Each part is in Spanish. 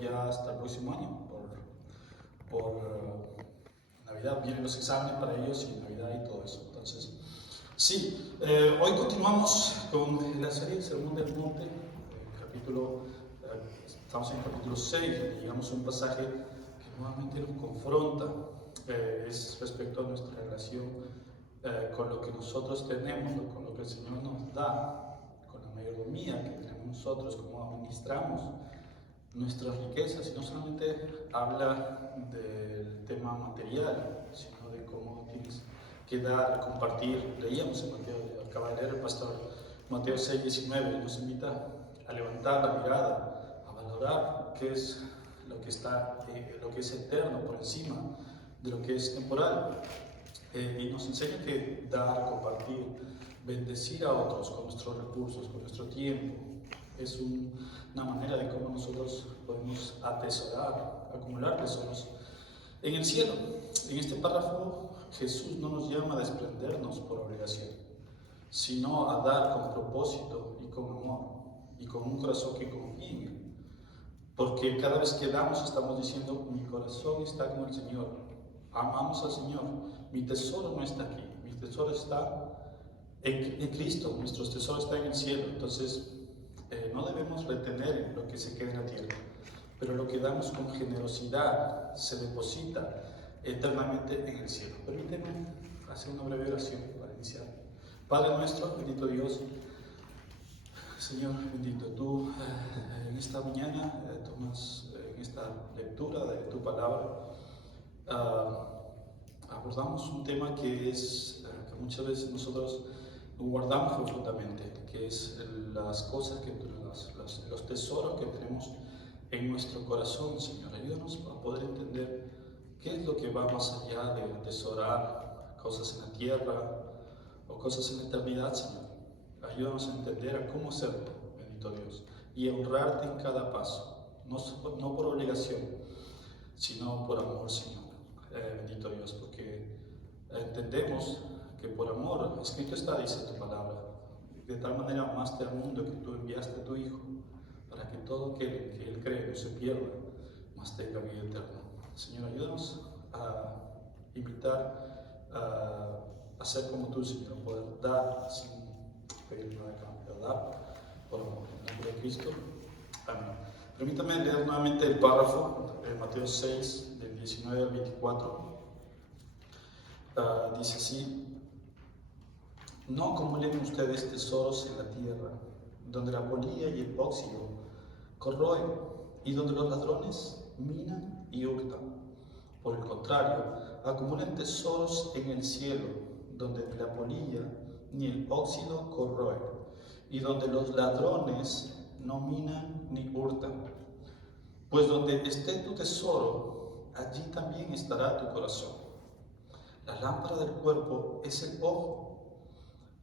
Ya hasta el próximo año por Navidad. Vienen los exámenes para ellos y Navidad y todo eso. Entonces, sí, hoy continuamos con la serie Sermón del Monte, estamos en el capítulo 6, donde llegamos a un pasaje que nuevamente nos confronta, es respecto a nuestra relación con lo que nosotros tenemos, con lo que el Señor nos da, con la mayordomía que tenemos nosotros, cómo administramos nuestras riquezas, y no solamente habla del tema material, sino de cómo tienes que dar, compartir. Leíamos en Mateo, acaba de leer el pastor Mateo 6:19, y nos invita a levantar la mirada, a valorar qué es lo que está, lo que es eterno por encima de lo que es temporal. Y nos enseña que dar, compartir, bendecir a otros con nuestros recursos, con nuestro tiempo, es una manera de cómo nosotros podemos atesorar, acumular tesoros en el cielo. En este párrafo, Jesús no nos llama a desprendernos por obligación, sino a dar con propósito y con amor, y con un corazón que confíe en Él. Porque cada vez que damos estamos diciendo, mi corazón está con el Señor, amamos al Señor, mi tesoro no está aquí, mi tesoro está en Cristo, nuestro tesoro está en el cielo. Entonces, no debemos retener lo que se queda en la tierra, pero lo que damos con generosidad se deposita eternamente en el cielo. Permíteme hacer una breve oración para iniciar. Padre nuestro, bendito Dios, Señor bendito, tú en esta mañana tomas en esta lectura de tu palabra, abordamos un tema que es que muchas veces nosotros guardamos profundamente, que es las cosas, los tesoros que tenemos en nuestro corazón. Señor, ayúdanos a poder entender qué es lo que va más allá de atesorar cosas en la tierra o cosas en la eternidad, Señor. Ayúdanos a entender a cómo hacerlo, bendito Dios, y a honrarte en cada paso, no por obligación, sino por amor, Señor. Bendito Dios, porque entendemos que por amor, escrito está, dice tu palabra, de tal manera amaste al mundo que tú enviaste a tu Hijo, para que todo aquel que Él cree no se pierda, mas tenga vida eterna. Señor, ayúdanos a imitar, a ser como tú, Señor, a poder dar sin pedir nada a cambio, dar por amor. En el nombre de Cristo, amén. Permítame leer nuevamente el párrafo de Mateo 6, del 19 al 24. Dice así: no acumulen ustedes tesoros en la tierra, donde la polilla y el óxido corroen, y donde los ladrones minan y hurtan. Por el contrario, acumulen tesoros en el cielo, donde ni la polilla ni el óxido corroen, y donde los ladrones no minan ni hurtan. Pues donde esté tu tesoro, allí también estará tu corazón. La lámpara del cuerpo es el ojo.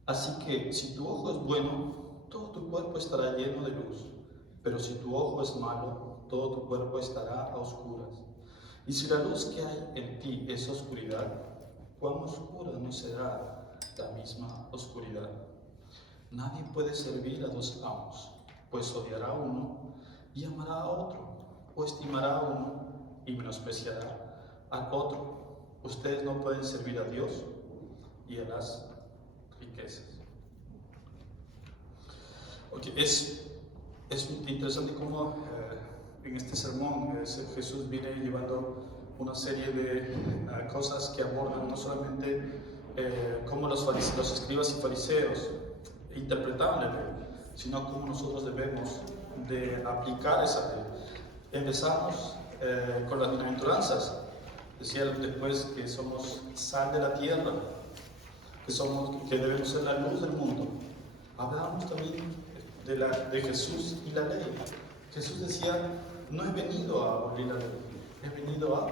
Así que si tu ojo es bueno, todo tu cuerpo estará lleno de luz. Pero si tu ojo es malo, todo tu cuerpo estará a oscuras. Y si la luz que hay en ti es oscuridad, ¿cuán oscura no será la misma oscuridad? Nadie puede servir a dos amos, pues odiará a uno y amará a otro, o estimará a uno y menospreciará al otro. Ustedes no pueden servir a Dios y a las riquezas. Okay, es interesante cómo en este sermón Jesús viene llevando una serie de cosas que abordan no solamente cómo los escribas y fariseos interpretaban la ley, sino cómo nosotros debemos de aplicar esa ley. Empezamos con las bienaventuranzas. Decía después que somos sal de la tierra, que debemos ser la luz del mundo. Hablábamos también de Jesús y la ley. Jesús decía, no he venido a abolir la ley, he venido a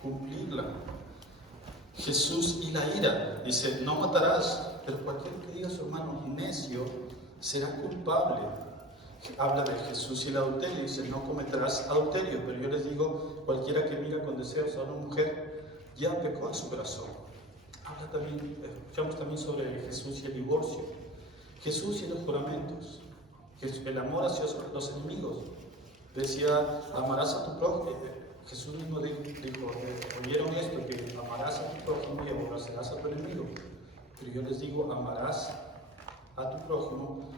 cumplirla. Jesús y la ira, dice, no matarás, pero cualquiera que diga a su hermano necio será culpable. Habla de Jesús y el adulterio, dice, no cometerás adulterio, pero yo les digo, cualquiera que mira con deseos a una mujer ya pecó en su corazón. Escuchamos también sobre Jesús y el divorcio, Jesús y los juramentos, el amor hacia los enemigos, Decía, amarás a tu prójimo. Jesús mismo dijo, oyeron esto, que amarás a tu prójimo y aborrecerás a tu enemigo. Pero yo les digo, amarás a tu prójimo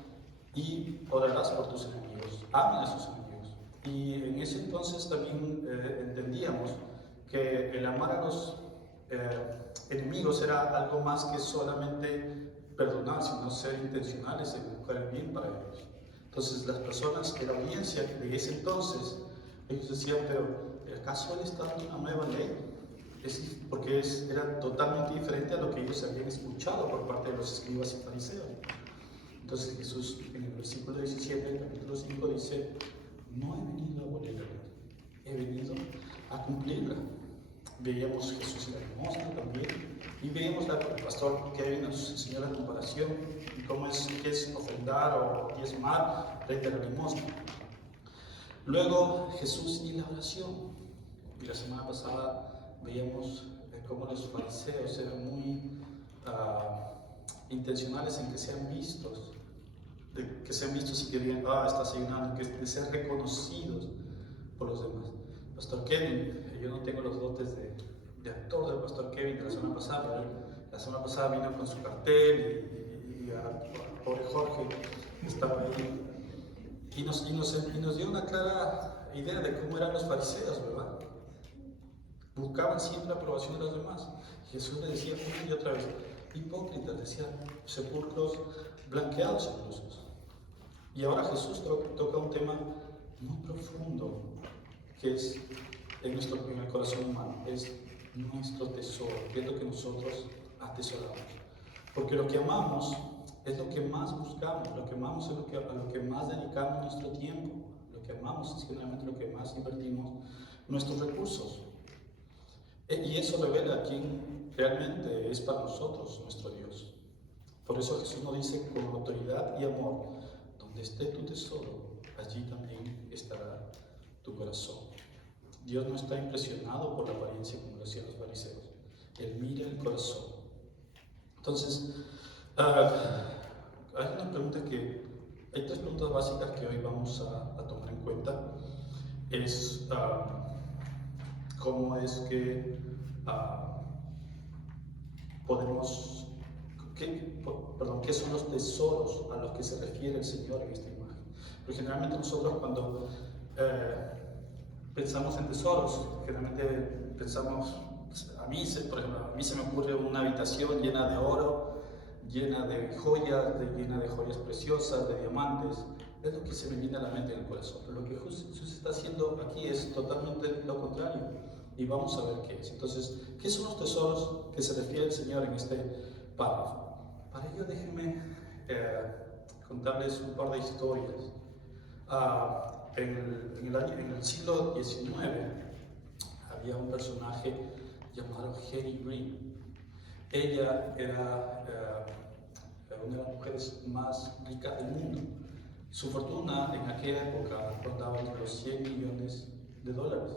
y orarás por tus enemigos. Amen a sus enemigos. Y en ese entonces también entendíamos que el amar a los enemigos era algo más que solamente perdonar, sino ser intencionales en buscar el bien para ellos. Entonces las personas de la audiencia de ese entonces, ellos decían, pero ¿acaso él está dando una nueva ley? Porque era totalmente diferente a lo que ellos habían escuchado por parte de los escribas y fariseos. Entonces Jesús en el versículo 17 del capítulo 5 dice, no he venido a abolir la ley, he venido a cumplirla. Veíamos Jesús en la limosna también, y veíamos el pastor Kevin nos enseñó la comparación y cómo qué es ofrendar o diezmar frente a la limosna. Luego Jesús y la oración. Y la semana pasada veíamos cómo los fariseos eran muy intencionales en que sean vistos, y que digan, estás ayunando, de ser reconocidos por los demás. Pastor Kevin, yo no tengo los dotes de actor del Pastor Kevin de la semana pasada, pero la semana pasada vino con su cartel y pobre Jorge estaba ahí y nos dio una clara idea de cómo eran los fariseos, ¿verdad? Buscaban siempre la aprobación de los demás. Jesús le decía una y otra vez, hipócritas, decía, sepulcros blanqueados incluso. Y ahora Jesús toca un tema muy profundo, que es en el corazón humano, es nuestro tesoro, que es lo que nosotros atesoramos. Porque lo que amamos es lo que más buscamos, lo que amamos es a lo que más dedicamos nuestro tiempo, lo que amamos es generalmente lo que más invertimos nuestros recursos. Y eso revela quién realmente es para nosotros nuestro Dios. Por eso Jesús nos dice con autoridad y amor, donde esté tu tesoro, allí también estará tu corazón. Dios no está impresionado por la apariencia como lo hacían los fariseos. Él mira el corazón. Entonces, hay tres preguntas básicas que hoy vamos a tomar en cuenta. Es cómo es que ¿qué son los tesoros a los que se refiere el Señor en esta imagen? Porque generalmente nosotros cuando pensamos en tesoros, generalmente pensamos, por ejemplo, a mí se me ocurre una habitación llena de oro, llena de joyas preciosas, de diamantes. Es lo que se me viene a la mente en el corazón. Pero lo que Jesús está haciendo aquí es totalmente lo contrario. Y vamos a ver qué es. Entonces, ¿qué son los tesoros que se refiere el Señor en este párrafo? Para ello, déjenme contarles un par de historias. En el siglo XIX había un personaje llamado Hetty Green. Ella era una de las mujeres más ricas del mundo. Su fortuna en aquella época rondaba entre los 100 millones de dólares.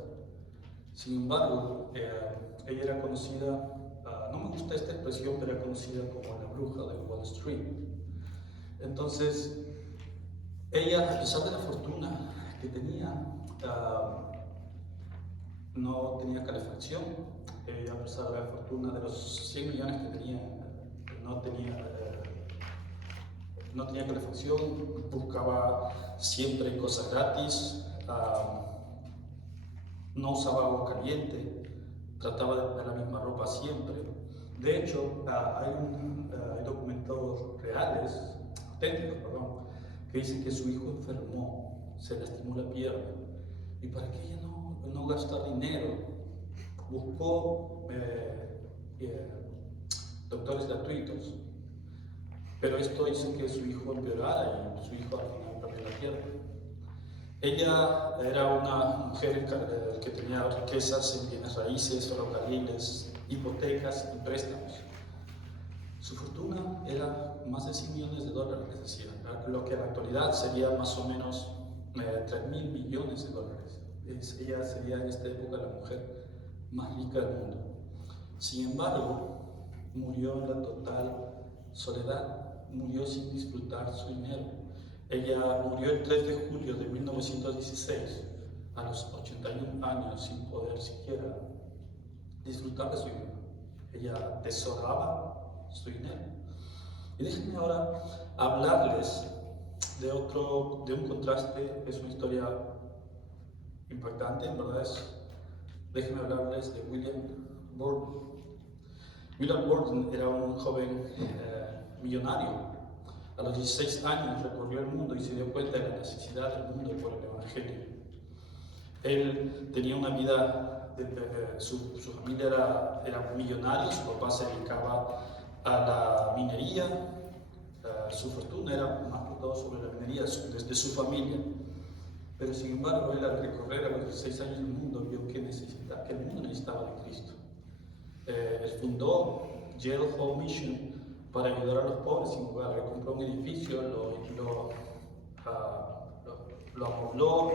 Sin embargo, ella era conocida, no me gusta esta expresión, pero era conocida como la bruja de Wall Street. Entonces, ella, a pesar de la fortuna que tenía, no tenía calefacción. Ella, a pesar de la fortuna de los 100 millones que tenía, no tenía calefacción, buscaba siempre cosas gratis, no usaba agua caliente, trataba de tener la misma ropa siempre. De hecho, hay documentos reales, auténticos, que dicen que su hijo enfermó, se lastimó la pierna, y para que ella no gastara dinero, buscó doctores gratuitos, pero esto hizo que su hijo empeorara y su hijo al final perdió la pierna. Ella era una mujer que tenía riquezas en bienes raíces, ferrocarriles, hipotecas y préstamos. Su fortuna era más de 100 millones de dólares, les decía, lo que en la actualidad sería más o menos 3.000 millones de dólares. Ella sería en esta época la mujer más rica del mundo. Sin embargo, murió en la total soledad, murió sin disfrutar su dinero. Ella murió el 3 de julio de 1916 a los 81 años sin poder siquiera disfrutar de su dinero. Ella atesoraba su dinero. Y déjenme ahora hablarles de un contraste. Es una historia impactante, en verdad. Déjenme hablarles de William Burton. William Burton era un joven millonario. A los 16 años recorrió el mundo y se dio cuenta de la necesidad del mundo por el Evangelio. Él tenía una vida, su familia era millonaria, su papá se dedicaba a la minería, su fortuna era más que todo sobre la minería desde su familia. Pero sin embargo, él al recorrer a los 16 años el mundo vio que el mundo necesitaba de Cristo. Él fundó Yale Home Mission para ayudar a los pobres sin hogar. Él compró un edificio, lo amobló,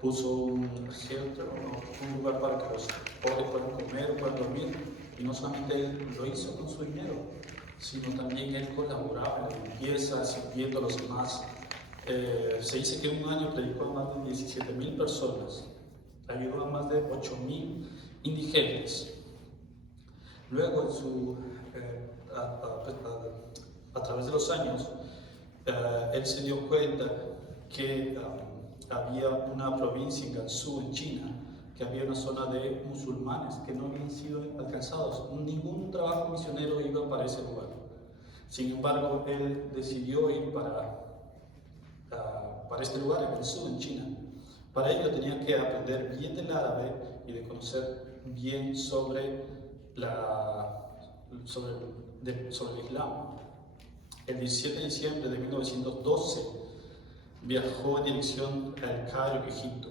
puso un shelter, un lugar para que los pobres puedan comer, puedan dormir. Y no solamente él lo hizo con su dinero, sino también él colaboraba en la limpieza, sirviendo a los demás. Se dice que en un año predicó a más de 17,000 personas, ayudó a más de 8,000 indigentes. Luego, a través de los años, él se dio cuenta que había una provincia en Gansu, en China, que había una zona de musulmanes que no habían sido alcanzados. Ningún trabajo misionero iba para ese lugar. Sin embargo, él decidió ir para este lugar, en Gansu, en China. Para ello tenía que aprender bien del árabe y de conocer bien sobre el Islam. El 17 de diciembre de 1912 viajó en dirección al Cairo, Egipto.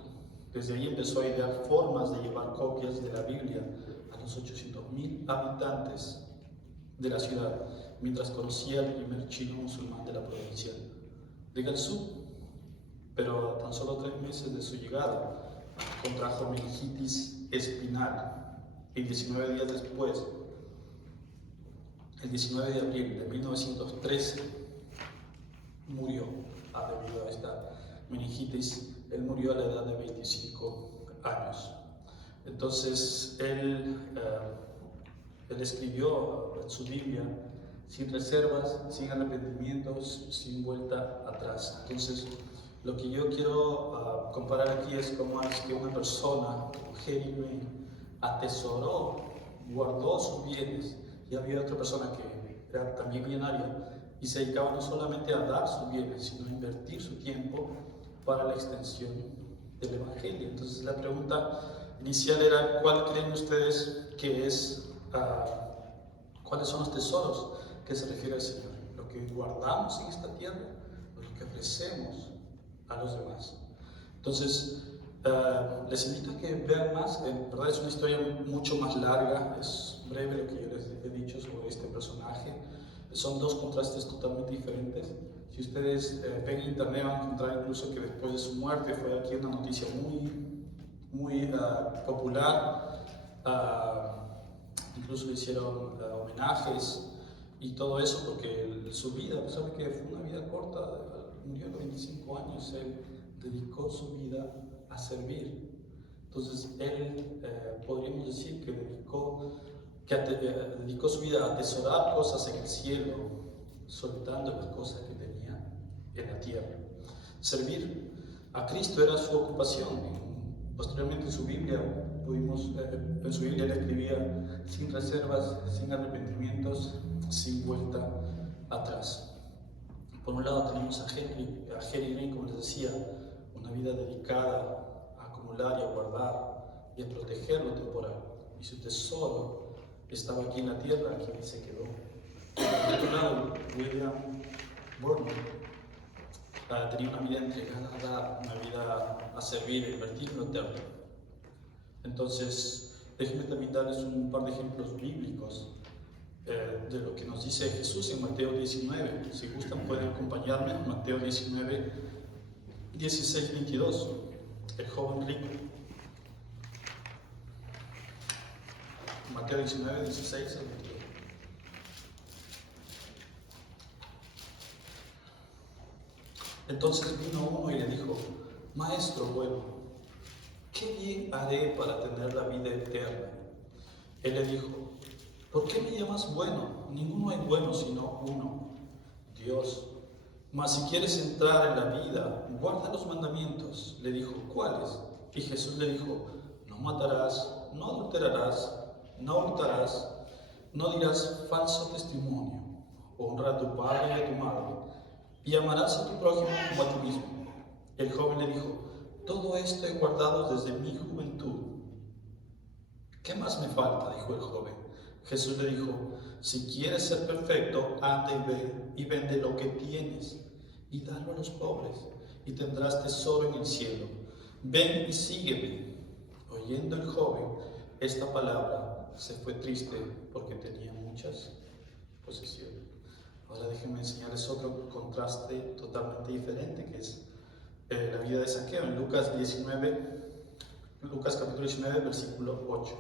Desde ahí empezó a idear formas de llevar copias de la Biblia a los 800,000 habitantes de la ciudad, mientras conocía al primer chino musulmán de la provincia de Gansu. Pero a tan solo 3 meses de su llegada contrajo meningitis espinal y 19 días después, el 19 de abril de 1913, murió debido a esta meningitis. Él murió a la edad de 25 años. Entonces, él escribió en su Biblia: sin reservas, sin arrepentimientos, sin vuelta atrás. Entonces, lo que yo quiero comparar aquí es cómo es que una persona como Harry Green atesoró, guardó sus bienes, y había otra persona que era también millonaria y se dedicaba no solamente a dar sus bienes, sino a invertir su tiempo para la extensión del Evangelio. Entonces, la pregunta inicial era: ¿cuál creen ustedes que es, cuáles son los tesoros que se refiere al Señor? ¿Lo que guardamos en esta tierra o lo que ofrecemos a los demás? Entonces, les invito a que vean más. En verdad es una historia mucho más larga, es breve lo que yo les he dicho sobre este personaje. Son dos contrastes totalmente diferentes. Si ustedes ven en internet van a encontrar incluso que después de su muerte fue aquí una noticia muy popular. Incluso le hicieron homenajes y todo eso, porque su vida, a pesar de que fue una vida corta, murió a los 25 años, él dedicó su vida a servir. Entonces, él podríamos decir que dedicó su vida a atesorar cosas en el cielo, soltando las cosas que tenía en la tierra. Servir a Cristo era su ocupación. Posteriormente en su Biblia, en su Biblia él escribía: sin reservas, sin arrepentimientos, sin vuelta atrás. Por un lado tenemos a Harry Green, como les decía, una vida dedicada a acumular y a guardar y a proteger lo temporal. Y su tesoro estaba aquí en la tierra, aquí se quedó. Por otro lado, William Burton tenía una vida entregada, una vida a servir, a invertir en lo eterno. Entonces, déjenme también darles un par de ejemplos bíblicos de lo que nos dice Jesús en Mateo 19. Si gustan pueden acompañarme en Mateo 19, 16, 22. El joven rico. Mateo 19, 16 al 22. Entonces vino uno y le dijo: Maestro bueno, ¿qué bien haré para tener la vida eterna? Él le dijo, ¿por qué me llamas bueno? Ninguno hay bueno sino uno, Dios. Mas si quieres entrar en la vida, guarda los mandamientos. Le dijo, ¿cuáles? Y Jesús le dijo, no matarás, no adulterarás, no hurtarás, no dirás falso testimonio, honra a tu padre y a tu madre, y amarás a tu prójimo como a ti mismo. El joven le dijo, todo esto he guardado desde mi juventud. ¿Qué más me falta?, dijo el joven. Jesús le dijo, si quieres ser perfecto, anda y ve y vende lo que tienes y dalo a los pobres, y tendrás tesoro en el cielo. Ven y sígueme. Oyendo el joven esta palabra, se fue triste porque tenía muchas posesiones. Ahora déjenme enseñarles otro contraste totalmente diferente, que es la vida de Zaqueo. En Lucas capítulo 19, versículo 8.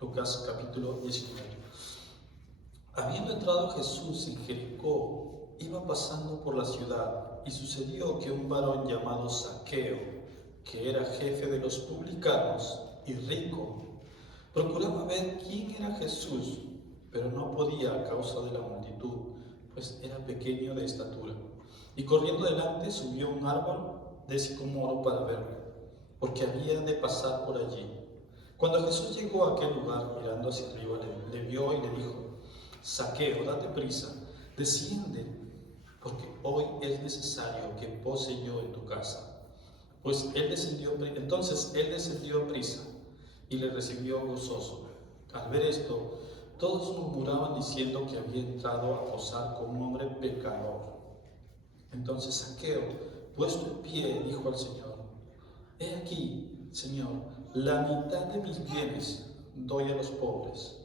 Lucas capítulo 19. Habiendo entrado Jesús en Jericó, iba pasando por la ciudad, y sucedió que un varón llamado Zaqueo, que era jefe de los publicanos y rico, procuraba ver quién era Jesús, pero no podía a causa de la multitud, pues era pequeño de estatura. Y corriendo delante subió a un árbol de sicómoro para verlo, porque había de pasar por allí. Cuando Jesús llegó a aquel lugar, mirando hacia arriba, le vio y le dijo, Zaqueo, date prisa, desciende, porque hoy es necesario que pose yo en tu casa. Pues entonces él descendió a prisa y le recibió gozoso. Al ver esto, todos murmuraban diciendo que había entrado a posar con un hombre pecador. Entonces Zaqueo, puesto en pie, dijo al Señor, he aquí, Señor, la mitad de mis bienes doy a los pobres,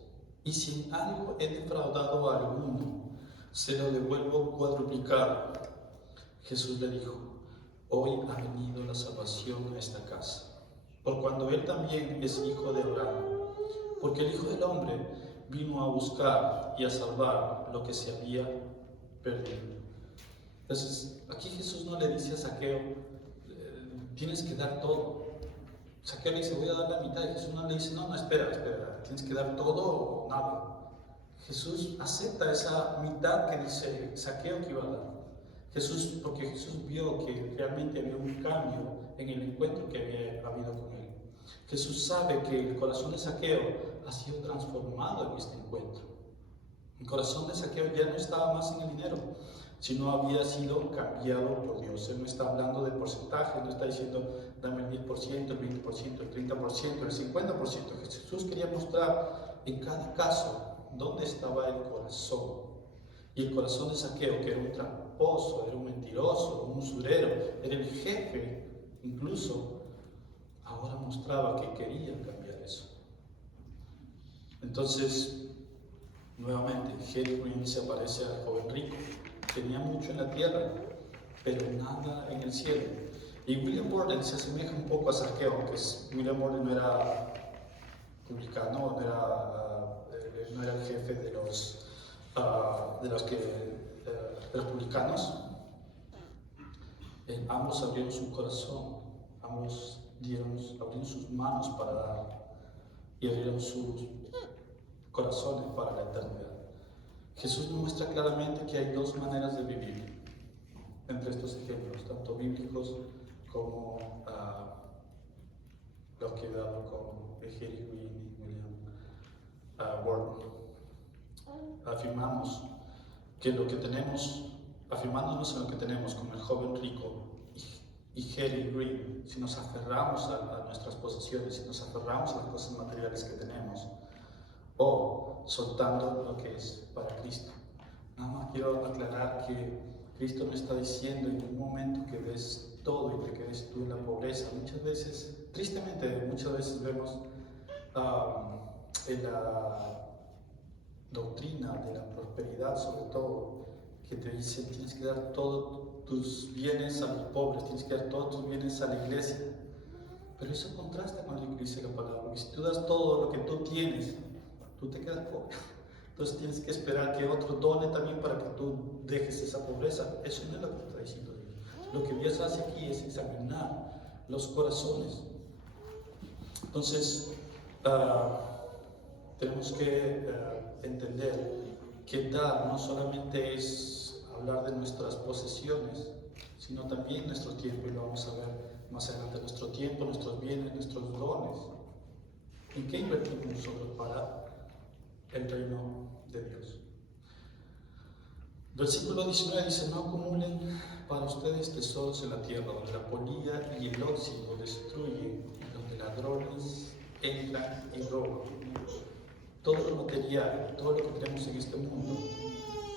y si en algo he defraudado a alguno, se lo devuelvo cuadruplicado. Jesús le dijo, hoy ha venido la salvación a esta casa, por cuando él también es hijo de Abraham, porque el Hijo del Hombre vino a buscar y a salvar lo que se había perdido. Entonces, aquí Jesús no le dice a Zaqueo, tienes que dar todo. Zaqueo le dice, voy a dar la mitad, y Jesús no le dice, no, espera, tienes que dar todo o nada. Jesús acepta esa mitad que dice Zaqueo que iba a dar. Porque Jesús vio que realmente había un cambio en el encuentro que había habido con él. Jesús sabe que el corazón de Zaqueo ha sido transformado en este encuentro. El corazón de Zaqueo ya no estaba más en el dinero, sino había sido cambiado por Dios. Él no está hablando de porcentaje, no está diciendo dame el 10%, el 20%, el 30%, el 50%. Jesús quería mostrar en cada caso dónde estaba el corazón. Y el corazón de Zaqueo, que era un tramposo, era un mentiroso, un usurero, era el jefe, incluso, ahora mostraba que quería cambiar eso. Entonces, nuevamente, Jerry Green se aparece al joven rico. Tenía mucho en la tierra, pero nada en el cielo. Y William Borden se asemeja un poco a Zaqueo, aunque William Borden no era publicano, no era el jefe de los publicanos. Ambos abrieron su corazón, ambos abrieron sus manos para dar y abrieron sus corazones para la eternidad. Jesús muestra claramente que hay dos maneras de vivir entre estos ejemplos, tanto bíblicos como los que he dado con Jerry Green y William Ward. Afirmándonos en lo que tenemos, como el joven rico y Jerry Green, si nos aferramos a nuestras posesiones, si nos aferramos a las cosas materiales que tenemos, o soltando lo que es para Cristo. Nada más quiero aclarar que Cristo no está diciendo en ningún momento que des todo y te quedes tú en la pobreza. Muchas veces, tristemente, vemos en la doctrina de la prosperidad, sobre todo, que te dicen tienes que dar todos tus bienes a los pobres, tienes que dar todos tus bienes a la iglesia. Pero eso contrasta con lo que dice la palabra, porque si tú das todo lo que tú tienes, tú te quedas pobre. Entonces tienes que esperar que otro done también para que tú dejes esa pobreza. Eso no es lo que está diciendo Dios. Lo que Dios hace aquí es examinar los corazones. Entonces, tenemos que entender que dar no solamente es hablar de nuestras posesiones, sino también nuestro tiempo, y lo vamos a ver más adelante, nuestro tiempo, nuestros bienes, nuestros dones. ¿En qué invertimos nosotros para el reino de Dios? Versículo 19 dice: no acumulen para ustedes tesoros en la tierra, donde la polilla y el óxido destruyen, y donde ladrones entran y roban. Todo lo material, todo lo que tenemos en este mundo,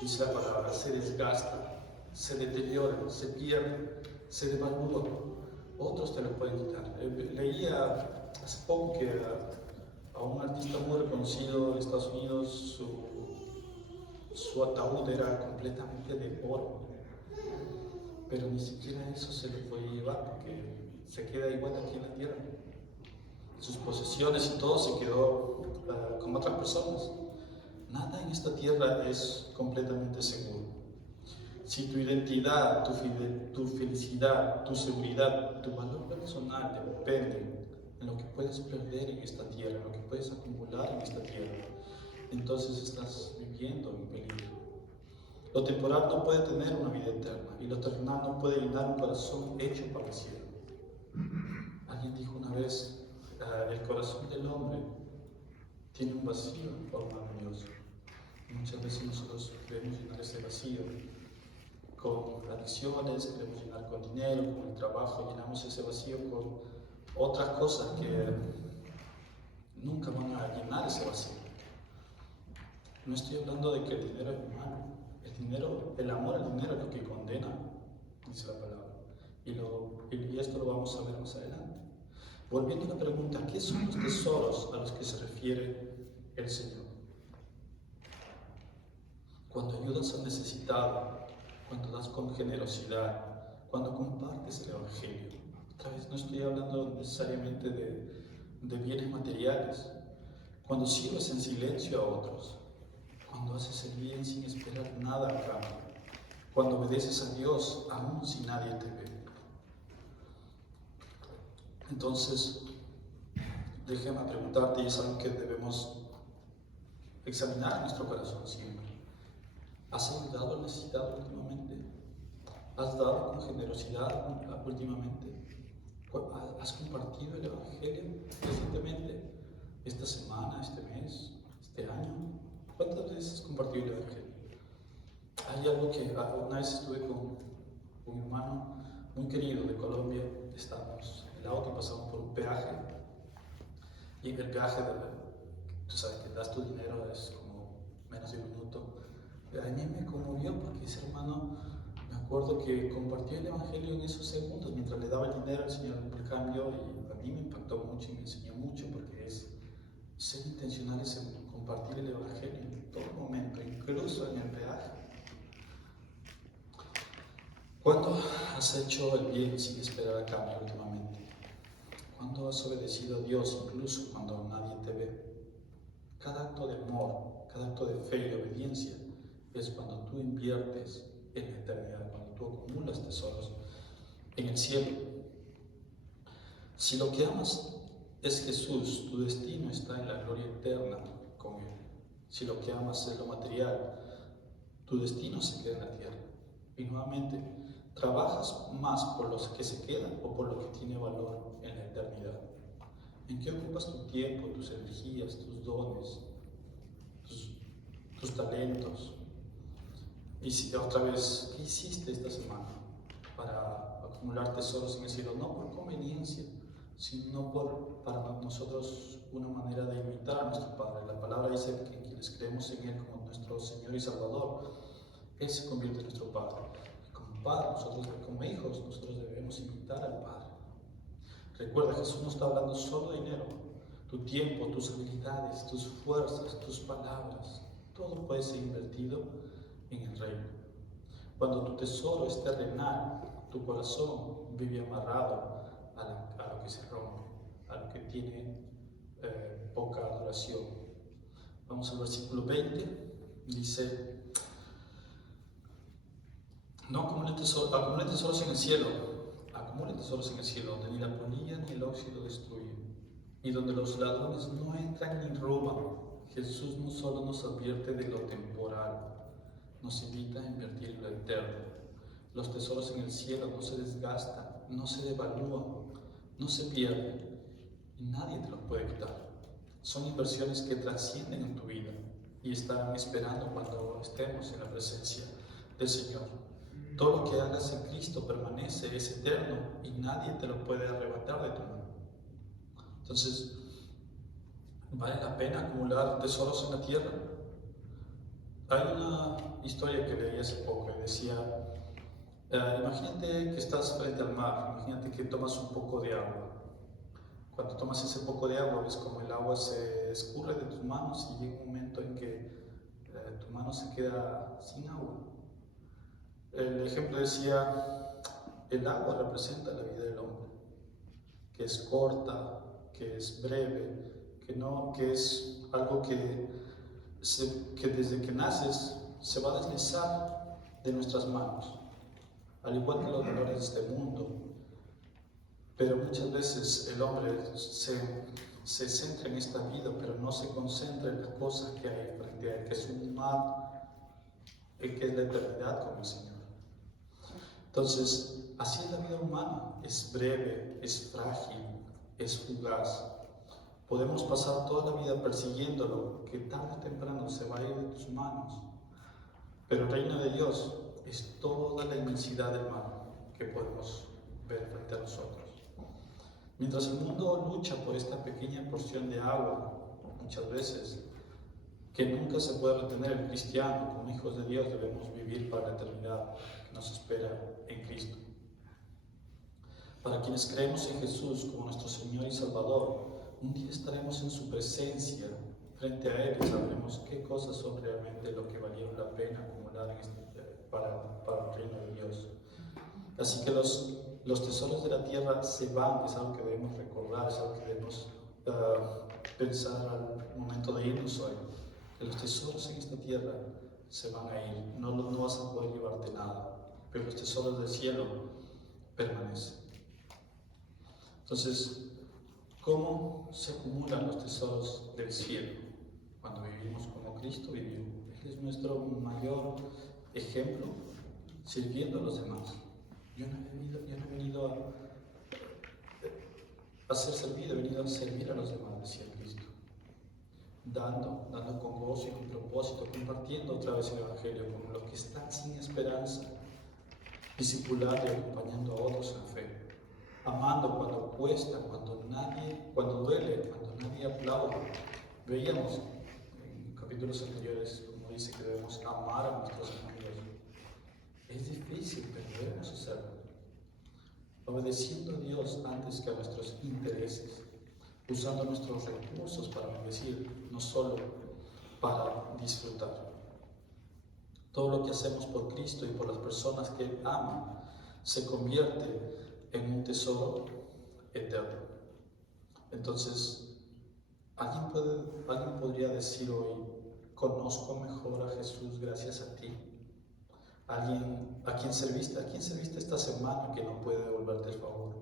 dice la palabra, se desgasta, se deteriora, se pierde, se devalúa. Otros te lo pueden quitar. Leía hace poco que a un artista muy reconocido de Estados Unidos, su ataúd era completamente de oro, pero ni siquiera eso se le puede llevar porque se queda igual aquí en la tierra. Sus posesiones y todo se quedó con otras personas. Nada en esta tierra es completamente seguro. Si tu identidad, tu felicidad, tu seguridad, tu valor personal dependen en lo que puedes perder en esta tierra, en lo que puedes acumular en esta tierra, entonces estás viviendo en peligro. Lo temporal no puede tener una vida eterna, y lo terrenal no puede llenar un corazón hecho para el cielo. Alguien dijo una vez, el corazón del hombre tiene un vacío en forma de Dios. Y muchas veces nosotros queremos llenar ese vacío con adicciones, queremos llenar con dinero, con el trabajo, llenamos ese vacío con otras cosas que nunca van a llenar ese vacío. No estoy hablando de que el dinero es malo. El amor al dinero es lo que condena, dice la palabra. Y esto lo vamos a ver más adelante. Volviendo a la pregunta, ¿qué son los tesoros a los que se refiere el Señor? Cuando ayudas al necesitado, cuando das con generosidad, cuando compartes el Evangelio. Otra vez no estoy hablando necesariamente de bienes materiales. Cuando sirves en silencio a otros, cuando haces el bien sin esperar nada a cambio, cuando obedeces a Dios aún si nadie te ve. Entonces, déjame preguntarte, y es algo que debemos examinar nuestro corazón siempre. ¿Has ayudado al necesitado últimamente? ¿Has dado con generosidad últimamente? ¿Has compartido el Evangelio recientemente? ¿Esta semana, este mes, este año? ¿Cuántas veces has compartido el Evangelio? Hay algo que una vez estuve con un hermano muy querido de Colombia, estábamos en el auto y pasamos por un peaje, y en el peaje, tú sabes que das tu dinero, es como menos de un minuto. A mí me conmovió porque ese hermano, me acuerdo que compartió el Evangelio en esos segundos, mientras le daba el dinero al Señor por cambio, y a mí me impactó mucho y me enseñó mucho, porque es ser intencionales en compartir el Evangelio en todo momento, incluso en el peaje. ¿Cuándo has hecho el bien sin esperar a cambio últimamente? ¿Cuándo has obedecido a Dios incluso cuando nadie te ve? Cada acto de amor, cada acto de fe y de obediencia es cuando tú inviertes en la eternidad, cuando tú acumulas tesoros en el cielo. Si lo que amas es Jesús, tu destino está en la gloria eterna con Él. Si lo que amas es lo material, tu destino se queda en la tierra. Y nuevamente, ¿trabajas más por los que se quedan o por lo que tiene valor en la eternidad? ¿En qué ocupas tu tiempo, tus energías, tus dones, tus talentos? Y si otra vez, ¿qué hiciste esta semana para acumular tesoros en el cielo? No por conveniencia, sino para nosotros una manera de imitar a nuestro Padre. La palabra dice que quienes creemos en Él como nuestro Señor y Salvador, Él se convierte en nuestro Padre. Y como Padre, nosotros como hijos, nosotros debemos imitar al Padre. Recuerda, Jesús no está hablando solo de dinero. Tu tiempo, tus habilidades, tus fuerzas, tus palabras, todo puede ser invertido en el reino. Cuando tu tesoro es terrenal, tu corazón vive amarrado a lo que se rompe, a lo que tiene poca duración. Vamos al versículo 20, dice: No acumulen tesoros en el cielo, acumulen tesoros en el cielo, donde ni la polilla ni el óxido destruyen, y donde los ladrones no entran ni roban. Jesús no solo nos advierte de lo temporal, nos invita a invertir en lo eterno. Los tesoros en el cielo no se desgastan, no se devalúan, no se pierden, y nadie te los puede quitar. Son inversiones que trascienden en tu vida y están esperando cuando estemos en la presencia del Señor. Todo lo que hagas en Cristo permanece, es eterno y nadie te lo puede arrebatar de tu mano. Entonces, ¿vale la pena acumular tesoros en la tierra? Hay una historia que leí hace poco y decía, imagínate que estás frente al mar, imagínate que tomas un poco de agua. Cuando tomas ese poco de agua, ves como el agua se escurre de tus manos y llega un momento en que tu mano se queda sin agua. El ejemplo decía, el agua representa la vida del hombre, que es corta, que es breve, que es algo que desde que naces se va a deslizar de nuestras manos, al igual que los dolores de este mundo. Pero muchas veces el hombre se centra en esta vida, pero no se concentra en las cosas que hay frente a él, que es un mar, que es la eternidad con el Señor. Entonces, así es la vida humana, es breve, es frágil, es fugaz. Podemos pasar toda la vida persiguiéndolo, que tarde o temprano se va a ir de tus manos. Pero el reino de Dios es toda la inmensidad del mar que podemos ver frente a nosotros. Mientras el mundo lucha por esta pequeña porción de agua, muchas veces, que nunca se puede retener, el cristiano, como hijos de Dios, debemos vivir para la eternidad que nos espera en Cristo. Para quienes creemos en Jesús como nuestro Señor y Salvador, un día estaremos en su presencia frente a Él y sabremos qué cosas son realmente lo que valieron la pena acumular para el reino de Dios. Así que los tesoros de la tierra se van, es algo que debemos recordar, es algo que debemos pensar al momento de irnos hoy. Que los tesoros en esta tierra se van a ir, no vas a poder llevarte nada, pero los tesoros del cielo permanecen. Entonces, ¿cómo se acumulan los tesoros del cielo? Cuando vivimos como Cristo vivió. Él es nuestro mayor ejemplo, sirviendo a los demás. Yo no he venido a ser servido, he venido a servir a los demás, decía Cristo. Dando con gozo y con propósito, compartiendo otra vez el Evangelio con los que están sin esperanza, discipulando y acompañando a otros en fe, amando cuando cuesta, cuando duele, cuando nadie aplaude. Veíamos en capítulos anteriores como dice que debemos amar a nuestros enemigos. Es difícil, pero debemos hacerlo, obedeciendo a Dios antes que a nuestros intereses, usando nuestros recursos para bendecir, no solo para disfrutar. Todo lo que hacemos por Cristo y por las personas que Él ama se convierte en un tesoro eterno. Entonces, ¿alguien podría decir hoy, conozco mejor a Jesús gracias a ti? ¿A quién serviste esta semana que no puede devolverte el favor?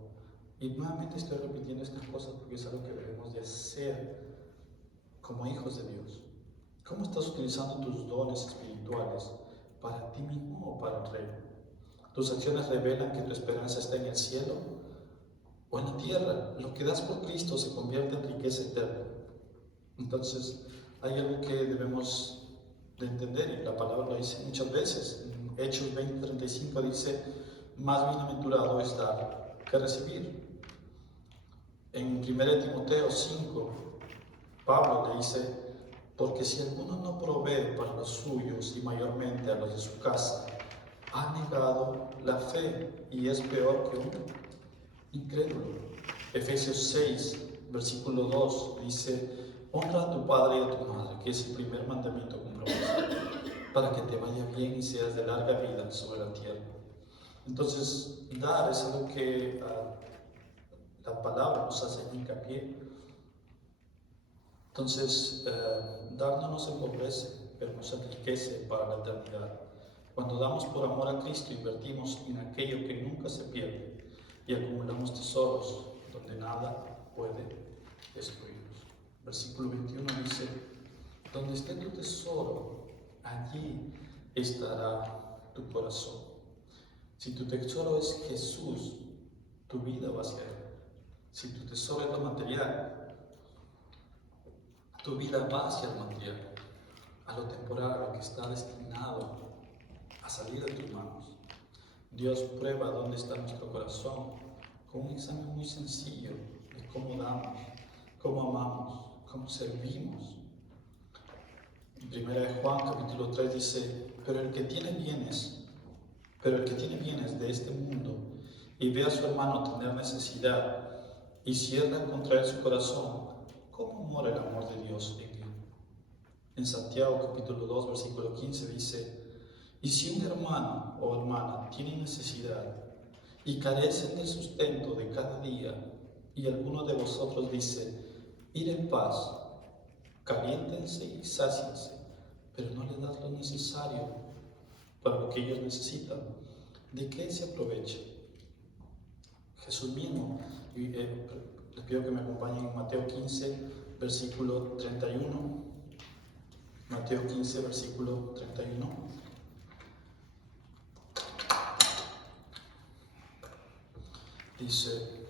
Y nuevamente estoy repitiendo estas cosas porque es algo que debemos de hacer como hijos de Dios. ¿Cómo estás utilizando tus dones espirituales para ti mismo o para el reino? ¿Tus acciones revelan que tu esperanza está en el cielo o en la tierra? Lo que das por Cristo se convierte en riqueza eterna. Entonces, hay algo que debemos de entender, y la palabra lo dice muchas veces. En Hechos 20:35 dice, más bienaventurado es dar que recibir. En 1 Timoteo 5, Pablo le dice, porque si alguno no provee para los suyos y mayormente a los de su casa, ha negado la fe y es peor que un incrédulo. Efesios 6, versículo 2 dice, honra a tu padre y a tu madre, que es el primer mandamiento con promesa, para que te vaya bien y seas de larga vida sobre la tierra. Entonces, dar es algo que la palabra nos hace hincapié. Entonces, dar no nos empobrece, pero nos enriquece para la eternidad. Cuando damos por amor a Cristo, invertimos en aquello que nunca se pierde y acumulamos tesoros donde nada puede destruirlos. Versículo 21 dice: donde esté tu tesoro, allí estará tu corazón. Si tu tesoro es Jesús, tu vida va a ser. Si tu tesoro es lo material, tu vida va hacia el material, a lo temporal, a lo que está destinado a salir de tus manos. Dios prueba dónde está nuestro corazón con un examen muy sencillo de cómo damos, cómo amamos, cómo servimos. En 1 de Juan capítulo 3 dice: pero el que tiene bienes de este mundo y ve a su hermano tener necesidad y cierra contra él su corazón, ¿cómo mora el amor de Dios en él? En Santiago capítulo 2 versículo 15 dice: y si un hermano o hermana tiene necesidad y carecen del sustento de cada día, y alguno de vosotros dice: id en paz, caliéntense y sáciense, pero no le das lo necesario para lo que ellos necesitan, ¿de qué se aprovecha? Jesús mismo, les pido que me acompañen en Mateo 15, versículo 31. Mateo 15, versículo 31. Dice: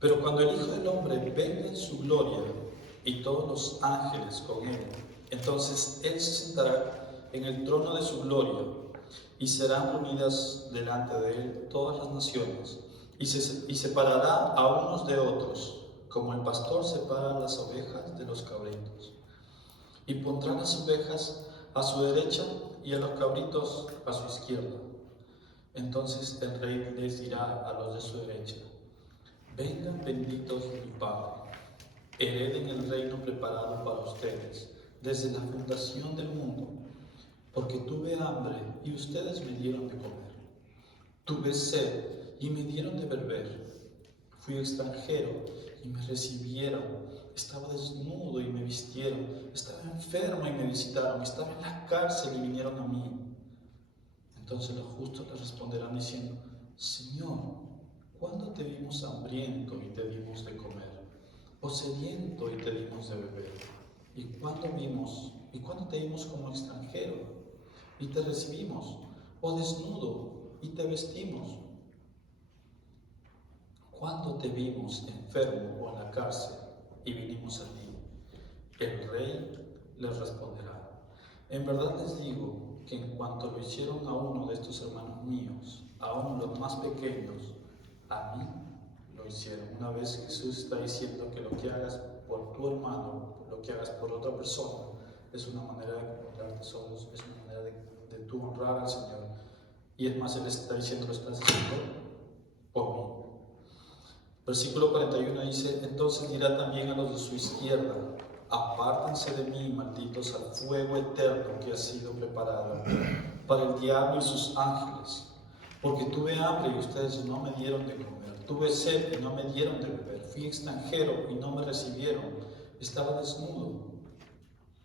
pero cuando el Hijo del Hombre venga en su gloria y todos los ángeles con él, entonces él se sentará en el trono de su gloria y serán reunidas delante de él todas las naciones y separará a unos de otros, como el pastor separa las ovejas de los cabritos, y pondrá las ovejas a su derecha y a los cabritos a su izquierda. Entonces el rey les dirá a los de su derecha: vengan benditos de mi Padre, hereden el reino preparado para ustedes desde la fundación del mundo, porque tuve hambre y ustedes me dieron de comer, tuve sed y me dieron de beber, fui extranjero y me recibieron, estaba desnudo y me vistieron, estaba enfermo y me visitaron, estaba en la cárcel y vinieron a mí. Entonces los justos le responderán diciendo: Señor, ¿cuándo te vimos hambriento y te dimos de comer? ¿O sediento y te dimos de beber? ¿Y cuándo te vimos como extranjero y te recibimos? ¿O desnudo y te vestimos? ¿Cuándo te vimos enfermo o en la cárcel y vinimos a ti? El rey les responderá: en verdad les digo que en cuanto lo hicieron a uno de estos hermanos míos, a uno de los más pequeños, a mí lo hicieron. Una vez Jesús está diciendo que lo que hagas por tu hermano, lo que hagas por otra persona, es una manera de encontrar tesoros, es una manera de tú honrar al Señor. Y es más, Él está diciendo: lo estás haciendo por mí. Versículo 41 dice: entonces dirá también a los de su izquierda: apártense de mí, malditos, al fuego eterno que ha sido preparado para el diablo y sus ángeles, porque tuve hambre y ustedes no me dieron de comer, tuve sed y no me dieron de beber, fui extranjero y no me recibieron, estaba desnudo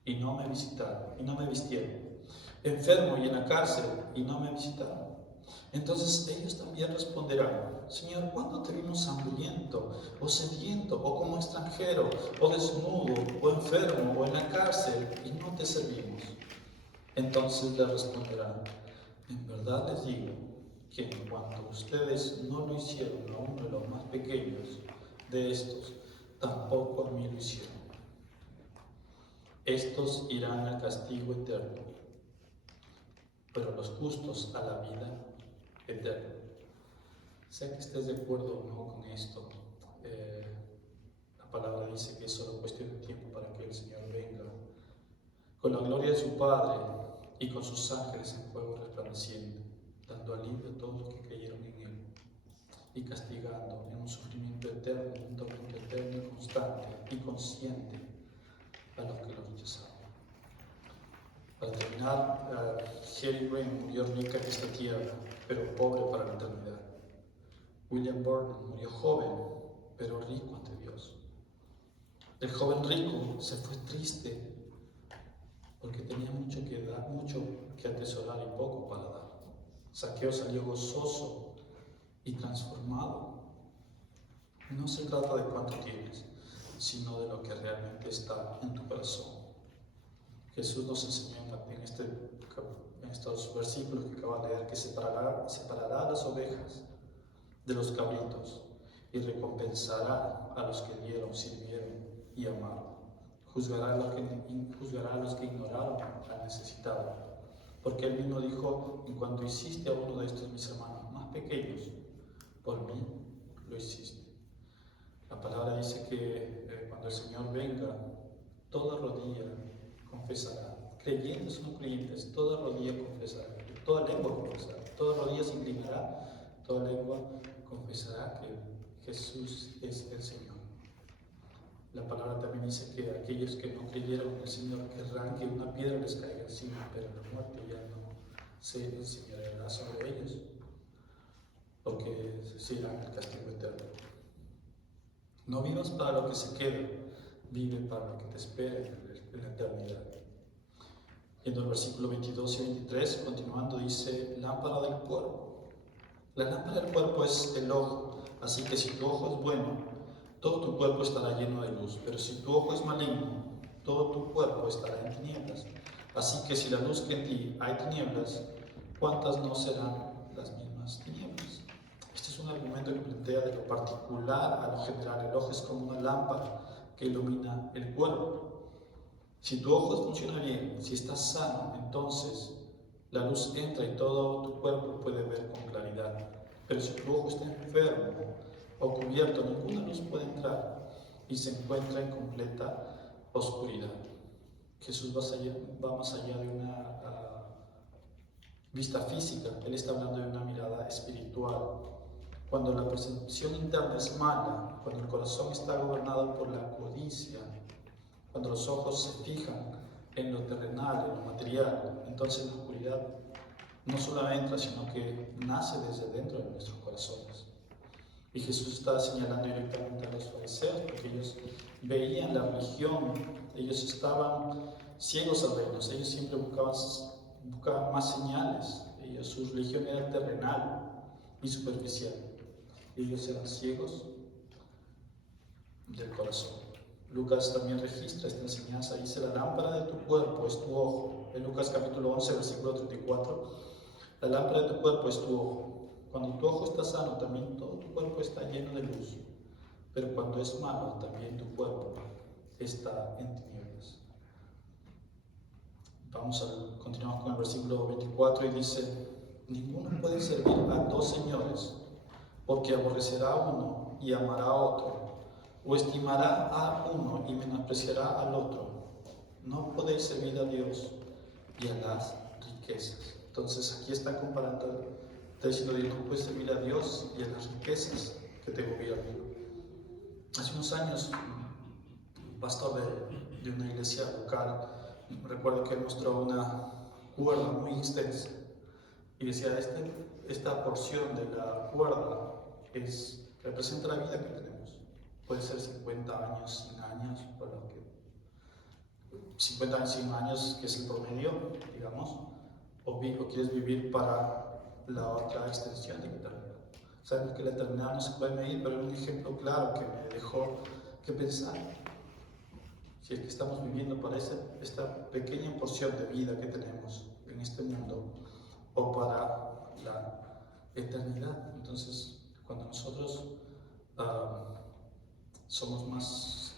y no me visitaron, y no me vistieron, enfermo y en la cárcel y no me visitaron. Entonces ellos también responderán: Señor, ¿cuándo te vimos hambriento, o sediento, o como extranjero, o desnudo, o enfermo, o en la cárcel, y no te servimos? Entonces le responderán: en verdad les digo que en cuanto ustedes no lo hicieron a uno de los más pequeños de estos, tampoco a mí lo hicieron. Estos irán al castigo eterno, pero los justos a la vida eterna. Sé que estés de acuerdo o no con esto. La palabra dice que es solo cuestión de tiempo para que el Señor venga con la gloria de su Padre y con sus ángeles en fuego resplandeciente, dando alivio a todos los que creyeron en Él y castigando en un sufrimiento eterno, un tormento eterno y constante y consciente a los que lo rechazaron. Para terminar, Sherry Green murió rica en esta tierra, pero pobre para la eternidad. William Burton murió joven, pero rico ante Dios. El joven rico se fue triste porque tenía mucho que dar, mucho que atesorar y poco para dar. Zaqueo salió gozoso y transformado. No se trata de cuánto tienes, sino de lo que realmente está en tu corazón. Jesús nos enseñó en estos versículos que acaba de leer que separará las ovejas de los cabritos y recompensará a los que dieron, sirvieron y amaron. Juzgará a los que ignoraron al necesitado. Porque él mismo dijo: en cuanto hiciste a uno de estos mis hermanos más pequeños, por mí lo hiciste. La palabra dice que cuando el Señor venga, toda rodilla confesará, creyentes o no creyentes, toda rodilla confesará, toda lengua confesará, toda rodilla se inclinará, toda lengua confesará que Jesús es el Señor. La palabra también dice que aquellos que no creyeron en el Señor querrán que una piedra les caiga encima, pero la muerte ya no se enseñará sobre ellos, porque se irán al castigo eterno. No vivas para lo que se queda, vive para lo que te espera en la eternidad. Yendo al versículo 22 y 23, continuando, dice: lámpara del cuerpo. La lámpara del cuerpo es el ojo, así que si tu ojo es bueno, todo tu cuerpo estará lleno de luz, pero si tu ojo es maligno, todo tu cuerpo estará en tinieblas. Así que si la luz que en ti hay tinieblas, ¿cuántas no serán las mismas tinieblas? Este es un argumento que plantea de lo particular a lo general. El ojo es como una lámpara que ilumina el cuerpo. Si tu ojo funciona bien, si estás sano, entonces la luz entra y todo tu cuerpo puede ver con claridad. Pero si tu ojo está enfermo o cubierto, ninguna luz puede entrar y se encuentra en completa oscuridad. Jesús va más allá de una vista física. Él está hablando de una mirada espiritual. Cuando la percepción interna es mala, cuando el corazón está gobernado por la codicia, cuando los ojos se fijan en lo terrenal, en lo material, entonces la oscuridad no solo entra, sino que nace desde dentro de nuestros corazones. Y Jesús está señalando directamente a los fariseos, porque ellos veían la religión, ellos estaban ciegos al reino, ellos siempre buscaban más señales, su religión era terrenal y superficial. Ellos eran ciegos del corazón. Lucas también registra esta enseñanza, dice: la lámpara de tu cuerpo es tu ojo. En Lucas capítulo 11, versículo 34, la lámpara de tu cuerpo es tu ojo. Cuando tu ojo está sano, también todo tu cuerpo está lleno de luz. Pero cuando es malo, también tu cuerpo está en tinieblas. Continuamos con el versículo 24 y dice: ninguno puede servir a dos señores, porque aborrecerá a uno y amará a otro, o estimará a uno y menospreciará al otro. No podéis servir a Dios y a las riquezas. Entonces aquí está comparando, está diciendo: Dios no puede servir a Dios y a las riquezas que te gobiernan. Hace unos años, un pastor de una iglesia local, recuerdo que mostró una cuerda muy extensa y decía: esta porción de la cuerda representa la vida que tenemos. Puede ser 50 años, 100 años, 50 años, 100 años, que es el promedio, digamos, o quieres vivir para la otra extensión de la eternidad. Sabemos que la eternidad no se puede medir, pero es un ejemplo claro que me dejó que pensar. Si es que estamos viviendo para esta pequeña porción de vida que tenemos en este mundo, o para la eternidad. Entonces, cuando nosotros somos más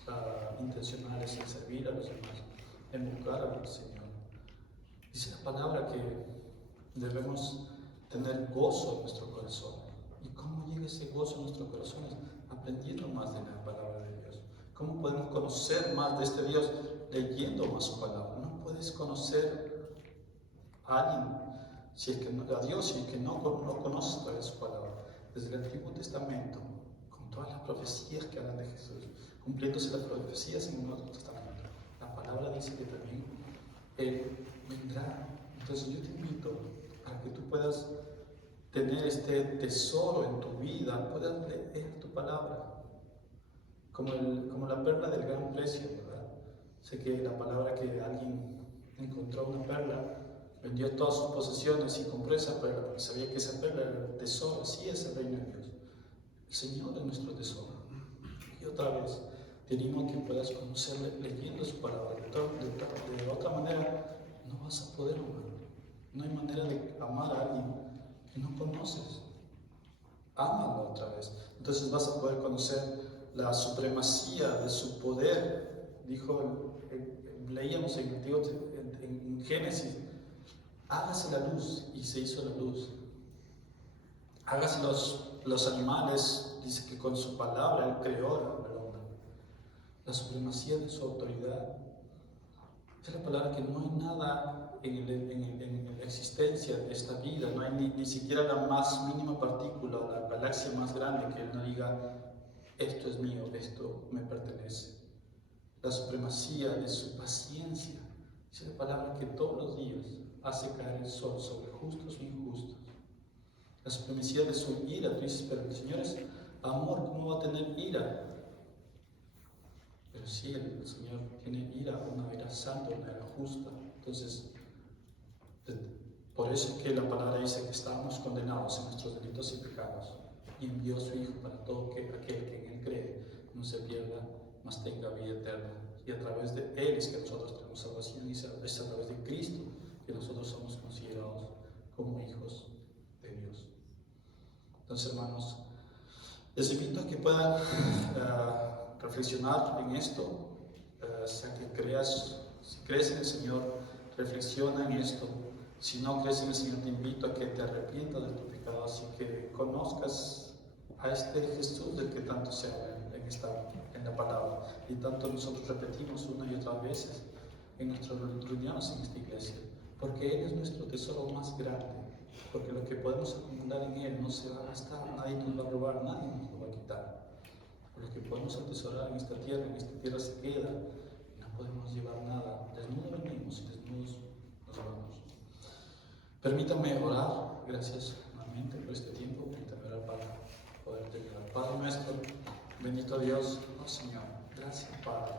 intencionales en servir a los demás, en buscar al Señor, dice la palabra que debemos tener gozo en nuestro corazón. ¿Y cómo llega ese gozo en nuestros corazones? Aprendiendo más de la palabra de Dios. ¿Cómo podemos conocer más de este Dios? Leyendo más su palabra. No puedes conocer a alguien, a Dios, si es que no conoces cuál es su palabra. Desde el Antiguo Testamento, con todas las profecías que hablan de Jesús, cumpliéndose las profecías en el Nuevo Testamento, la palabra dice que también Él vendrá. Entonces yo te invito para que tú puedas tener este tesoro en tu vida, puedas leer tu palabra como la perla del gran precio, ¿verdad? Sé que la palabra que alguien encontró una perla, vendió todas sus posesiones y compró esa perla, porque sabía que esa perla era el tesoro, así es el reino de Dios. El Señor es nuestro tesoro. Y otra vez, te animo a que puedas conocerle leyendo su palabra. De otra manera, no vas a poder amar. No hay manera de amar a alguien que no conoces. Ámalo otra vez. Entonces vas a poder conocer la supremacía de su poder. Leíamos en Génesis, hágase la luz, y se hizo la luz. Hágase los animales, dice que con su palabra Él creó al hombre. La supremacía de su autoridad. Es la palabra que no hay nada en la existencia de esta vida, no hay ni siquiera la más mínima partícula, la galaxia más grande que Él no diga, esto es mío, esto me pertenece. La supremacía de su paciencia. Es la palabra que todos los días hace caer el sol sobre justos e injustos. La supremacía de su ira. Tú dices, pero el Señor es amor, ¿cómo va a tener ira? Pero sí, el Señor tiene ira, una ira santa, una ira justa. Entonces, por eso es que la palabra dice que estábamos condenados en nuestros delitos y pecados, y envió a su Hijo para todo aquel que en Él cree no se pierda, mas tenga vida eterna. Y a través de Él es que nosotros tenemos salvación, y es a través de Cristo que nosotros somos considerados como hijos de Dios. Entonces, hermanos, les invito a que puedan reflexionar en esto, sea que si crees en el Señor, reflexiona en esto. Si no crees en el Señor, te invito a que te arrepientas de tu pecado, así que conozcas a este Jesús del que tanto se habla en la palabra, y tanto nosotros repetimos una y otra veces en nuestras reuniones en esta iglesia, porque Él es nuestro tesoro más grande, porque lo que podemos acumular en Él no se va a gastar, nadie nos va a robar, nadie nos lo va a quitar. Lo que podemos atesorar en esta tierra se queda, y no podemos llevar nada. Desnudos venimos y desnudos nos vamos. Permítame orar, gracias nuevamente por este tiempo, permítame orar para poder terminar. Padre nuestro, bendito Dios, oh Señor, gracias Padre,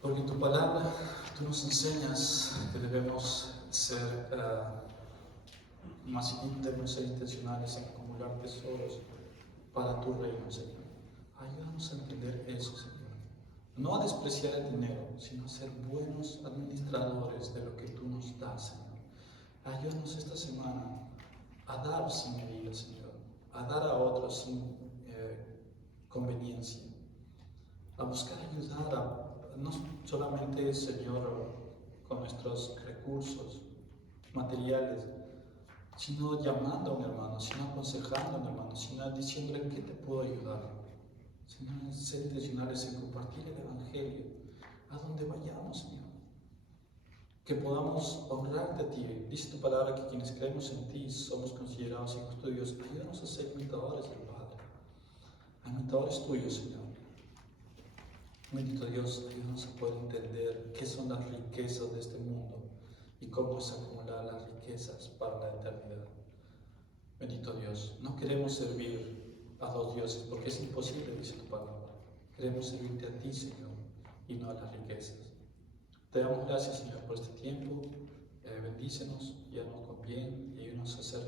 porque en tu palabra tú nos enseñas que debemos ser más íntegros e intencionales en acumular tesoros para tu reino, Señor. Ayúdanos a entender eso, Señor. No a despreciar el dinero, sino a ser buenos administradores de lo que tú nos das, Señor. Ayúdanos esta semana a dar sin medida, Señor, a dar a otros sin conveniencia, a buscar ayudar no solamente, Señor, con nuestros recursos materiales, sino llamando a un hermano, sino aconsejando a un hermano, sino diciéndole en qué te puedo ayudar, sino ser intencionales en compartir el Evangelio a donde vayamos, Señor. Que podamos honrarte a ti. Dice tu palabra que quienes creemos en ti somos considerados hijos tuyos. Ayúdanos a ser imitadores del Padre, a imitadores tuyos, Señor. Bendito Dios, ayúdanos a poder entender qué son las riquezas de este mundo y cómo es acumular las riquezas para la eternidad. Bendito Dios, no queremos servir a dos dioses porque es imposible, dice tu palabra. Queremos servirte a ti, Señor, y no a las riquezas. Te damos gracias, Señor, por este tiempo. Bendícenos, llévanos con bien y ayúdanos a hacer,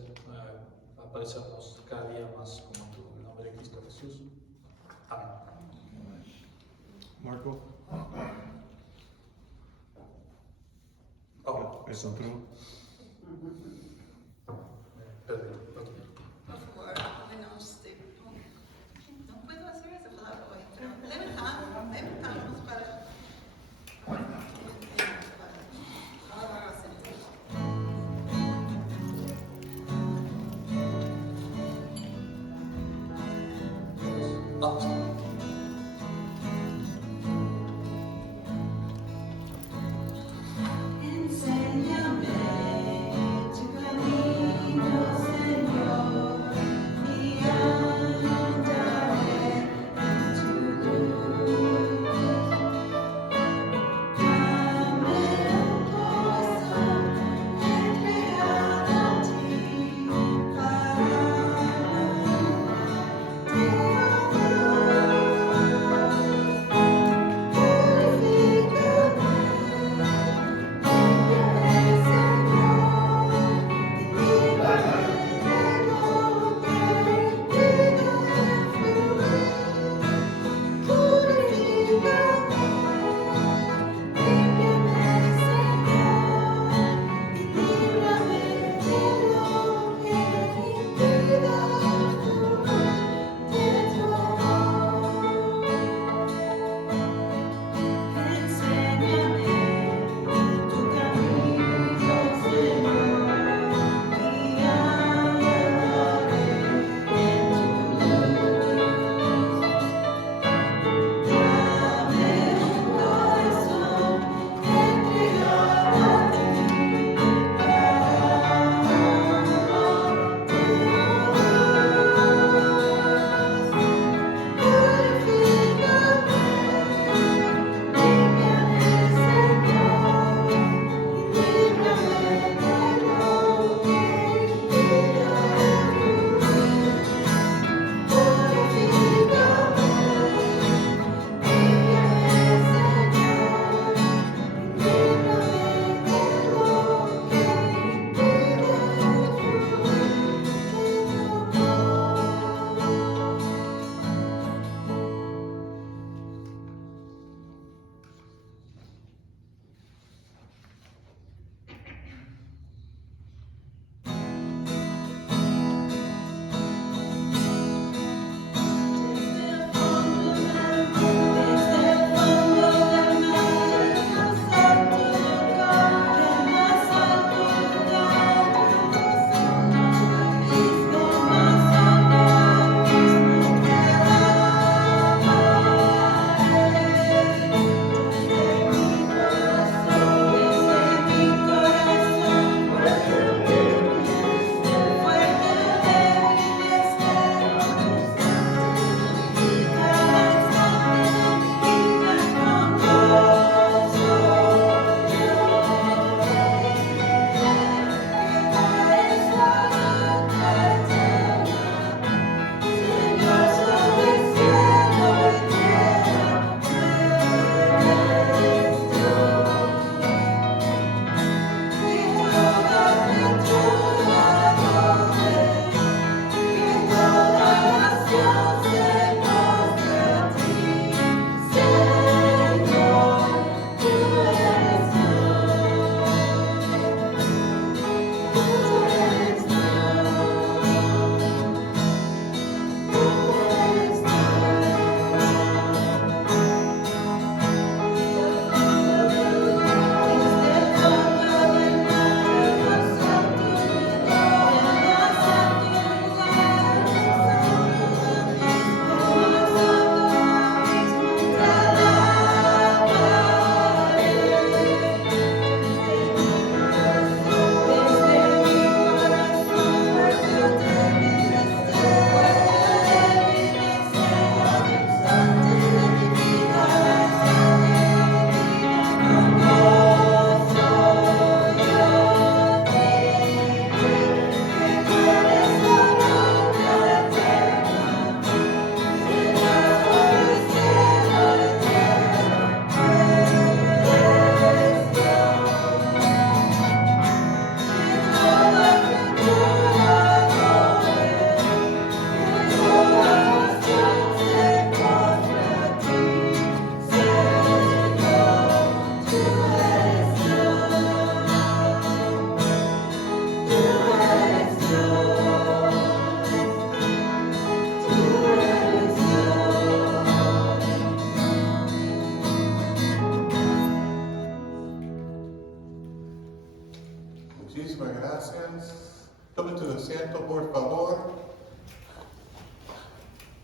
aparecernos cada día más como tú. En el nombre de Cristo Jesús. Amén. Marco, ¿es otro? Por favor, menos no puedo hacer esa palabra hoy, pero levantamos para Vamos.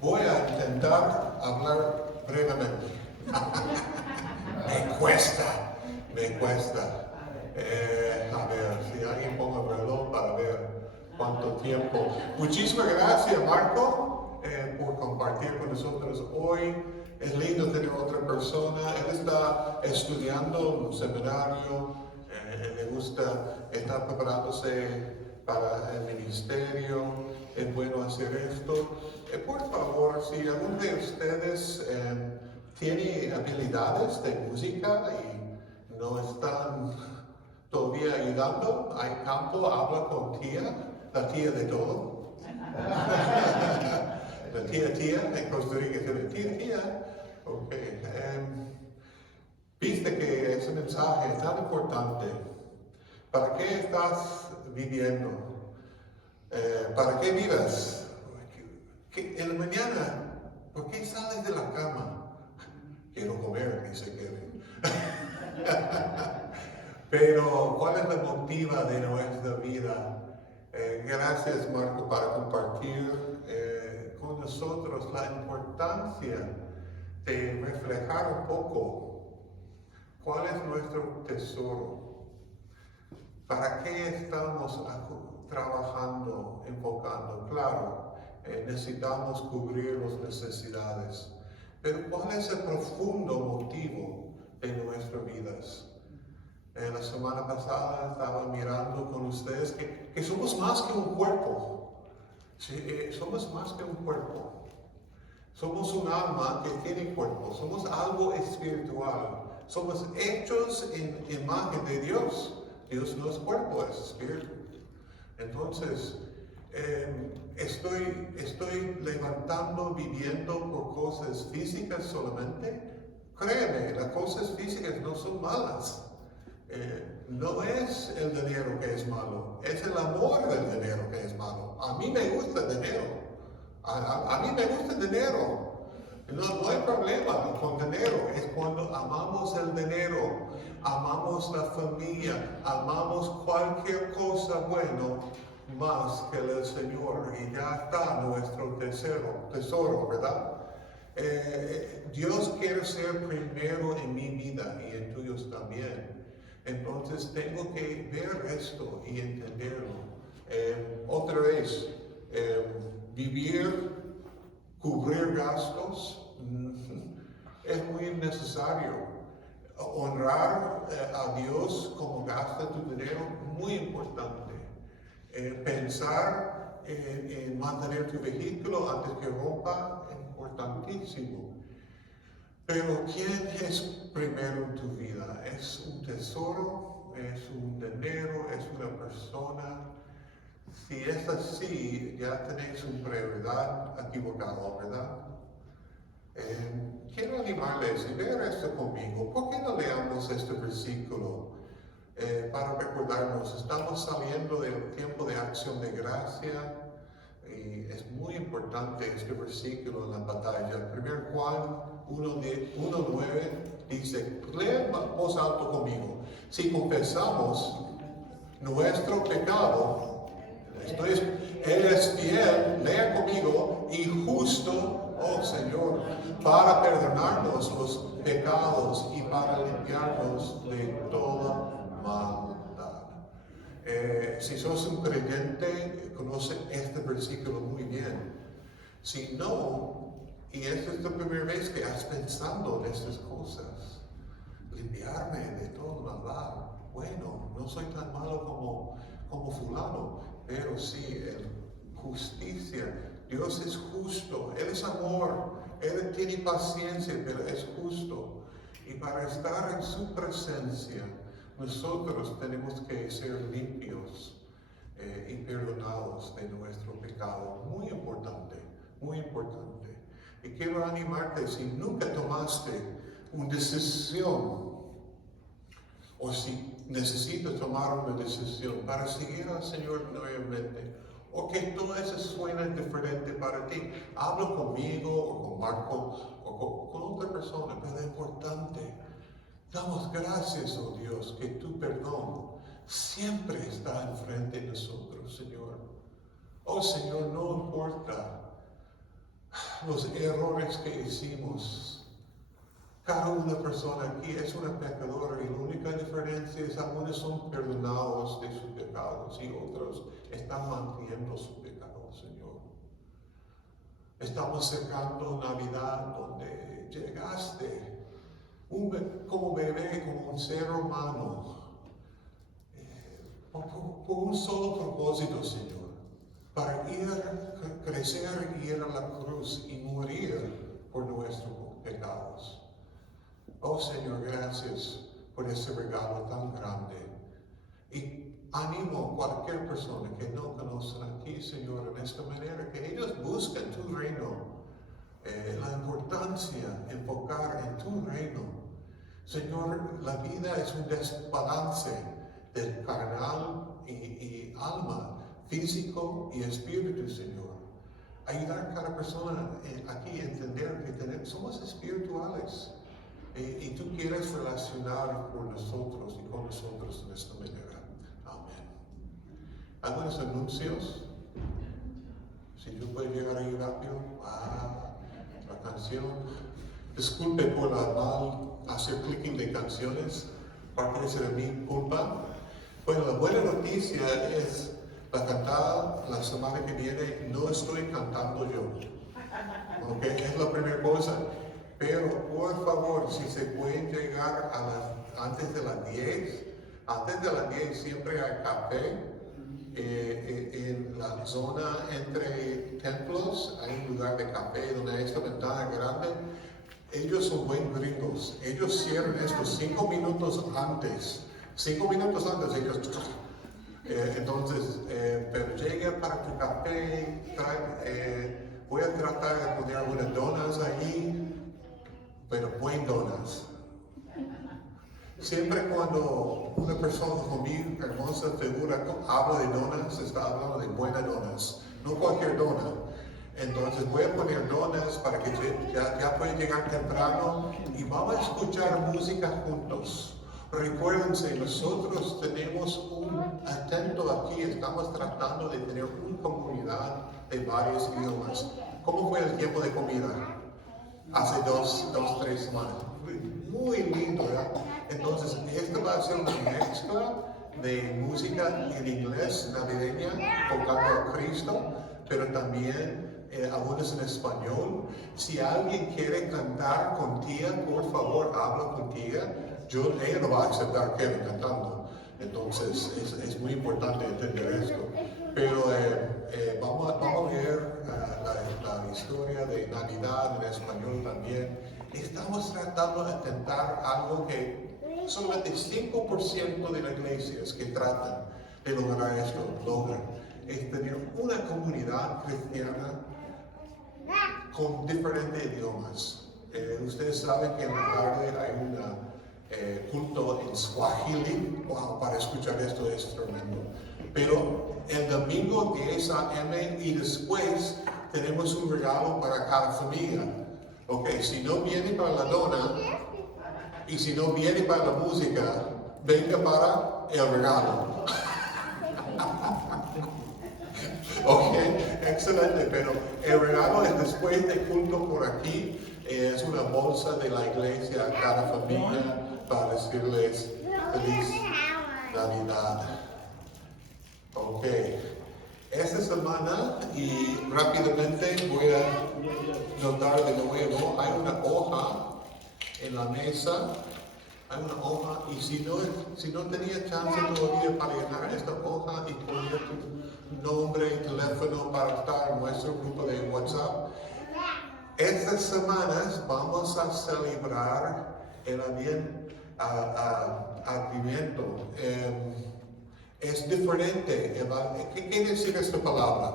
Voy a intentar hablar brevemente. Me cuesta. A ver, si alguien ponga el reloj para ver cuánto tiempo. Muchísimas gracias, Marco, por compartir con nosotros hoy. Es lindo tener otra persona. Él está estudiando en un seminario. Le gusta estar preparándose para el ministerio. Es bueno hacer esto. Por favor, si alguno de ustedes tiene habilidades de música y no están todavía ayudando, hay campo, habla con tía, la tía de todo. La tía, en Costa Rica es tía. Ok. Viste que ese mensaje es tan importante. ¿Para qué estás viviendo? ¿Para qué vives? En la mañana, ¿por qué sales de la cama? Quiero comer, dice Kevin. Pero, ¿cuál es la motiva de nuestra vida? Gracias, Marco, para compartir con nosotros la importancia de reflejar un poco cuál es nuestro tesoro. ¿Para qué estamos trabajando, enfocando? Claro, necesitamos cubrir las necesidades. Pero ¿cuál es el profundo motivo de nuestras vidas? La semana pasada estaba mirando con ustedes que somos más que un cuerpo. Sí, somos más que un cuerpo. Somos un alma que tiene cuerpo. Somos algo espiritual. Somos hechos en imagen de Dios. Dios no es cuerpo, es espíritu. Entonces, estoy levantando, viviendo por cosas físicas solamente. Créeme, las cosas físicas no son malas. No es el dinero que es malo, es el amor del dinero que es malo. A mí me gusta el dinero. A mí me gusta el dinero. No hay problema con dinero. Es cuando amamos el dinero, amamos la familia, amamos cualquier cosa buena más que el Señor. Y ya está nuestro tesoro, ¿verdad? Dios quiere ser primero en mi vida y en tuyos también. Entonces tengo que ver esto y entenderlo. Otra vez, vivir, cubrir gastos, es muy necesario. Honrar a Dios como gasta tu dinero, muy importante. Pensar en mantener tu vehículo antes que rompa, importantísimo. Pero ¿quién es primero en tu vida? ¿Es un tesoro? ¿Es un dinero? ¿Es una persona? Si es así, ya tenéis una prioridad equivocada, ¿verdad? Quiero animarles a ver esto conmigo. ¿Por qué no leamos este versículo para recordarnos? Estamos saliendo del tiempo de acción de gracia y es muy importante este versículo en la batalla. 1 Juan 1:9 dice, leen voz alto conmigo. Si confesamos nuestro pecado, Él es fiel, lea conmigo, y justo, oh Señor, para perdonarnos los pecados y para limpiarnos de toda maldad. Si sos un creyente, conoce este versículo muy bien. Si no, y esta es la primera vez que has pensado en estas cosas, limpiarme de todo maldad. Bueno, no soy tan malo como fulano, pero sí, justicia. Dios es justo, Él es amor, Él tiene paciencia, pero es justo. Y para estar en su presencia, nosotros tenemos que ser limpios y perdonados de nuestro pecado. Muy importante, muy importante. Y quiero animarte, si nunca tomaste una decisión, o si necesitas tomar una decisión para seguir al Señor nuevamente, o que todo eso suena diferente para ti, habla conmigo, o con Marco, o con otra persona, pero es importante. Damos gracias, oh Dios, que tu perdón siempre está enfrente de nosotros, Señor. Oh Señor, no importa los errores que hicimos. Cada una persona aquí es una pecadora y la única diferencia es algunos son perdonados de sus pecados y otros están manteniendo su pecado, Señor. Estamos cercando Navidad donde llegaste como bebé, como un ser humano, por un solo propósito, Señor, para crecer y ir a la cruz y morir por nuestros pecados. Oh Señor, gracias por ese regalo tan grande. Y animo a cualquier persona que no conozca a ti, Señor, en esta manera, que ellos busquen tu reino. La importancia de enfocar en tu reino. Señor, la vida es un desbalance del carnal y alma, físico y espíritu, Señor. Ayudar a cada persona aquí a entender que somos espirituales. Y tú quieres relacionar con nosotros y con nosotros de esta manera. Amén. Algunos anuncios. Si tú puedes llegar ahí rápido a la canción. Disculpe por la mal hacer clicking de canciones. Parte de ser mi culpa. Bueno, la buena noticia es la cantada la semana que viene. No estoy cantando yo. ¿Ok? Es la primera cosa. Pero por favor, si se pueden llegar antes de las 10, antes de las 10 siempre hay café en la zona entre templos, hay un lugar de café donde hay esta ventana grande. Ellos son buen gringos, ellos cierran esto 5 minutos antes. 5 minutos antes ellos... entonces, pero llega para tu café, voy a tratar de poner algunas donas ahí. Pero buen donas. Siempre cuando una persona con mi hermosa figura habla de donas, está hablando de buenas donas, no cualquier dona. Entonces voy a poner donas para que ya pueden llegar temprano y vamos a escuchar música juntos. Recuérdense, nosotros tenemos un atento aquí, estamos tratando de tener una comunidad de varios idiomas. ¿Cómo fue el tiempo de comida? Hace dos, 3 semanas. Muy lindo, ¿verdad? Entonces, esta va a ser una mezcla de música en inglés navideña, tocando a Cristo, pero también algunas en español. Si alguien quiere cantar con tía, por favor, habla con tía. Ella no va a aceptar Kevin cantando. Entonces, es muy importante entender esto. Pero vamos a ver la historia de Navidad en español también. Estamos tratando de intentar algo que solamente 5% de las iglesias que tratan de lograr esto logran. Es tener una comunidad cristiana con diferentes idiomas. Ustedes saben que en la tarde hay un culto en Swahili. Wow, para escuchar esto es tremendo. Pero el domingo 10 a.m. y después tenemos un regalo para cada familia. Ok, si no viene para la dona y si no viene para la música, venga para el regalo. Ok, excelente, pero el regalo es después del culto por aquí. Es una bolsa de la iglesia a cada familia para decirles feliz Navidad. Ok, esta semana y rápidamente voy a notar de nuevo, hay una hoja en la mesa, hay una hoja y si no tenía chance todavía para llenar esta hoja y poner tu nombre y teléfono para estar en nuestro grupo de WhatsApp, estas semanas vamos a celebrar el Adviento. Es diferente. ¿Qué quiere decir esta palabra?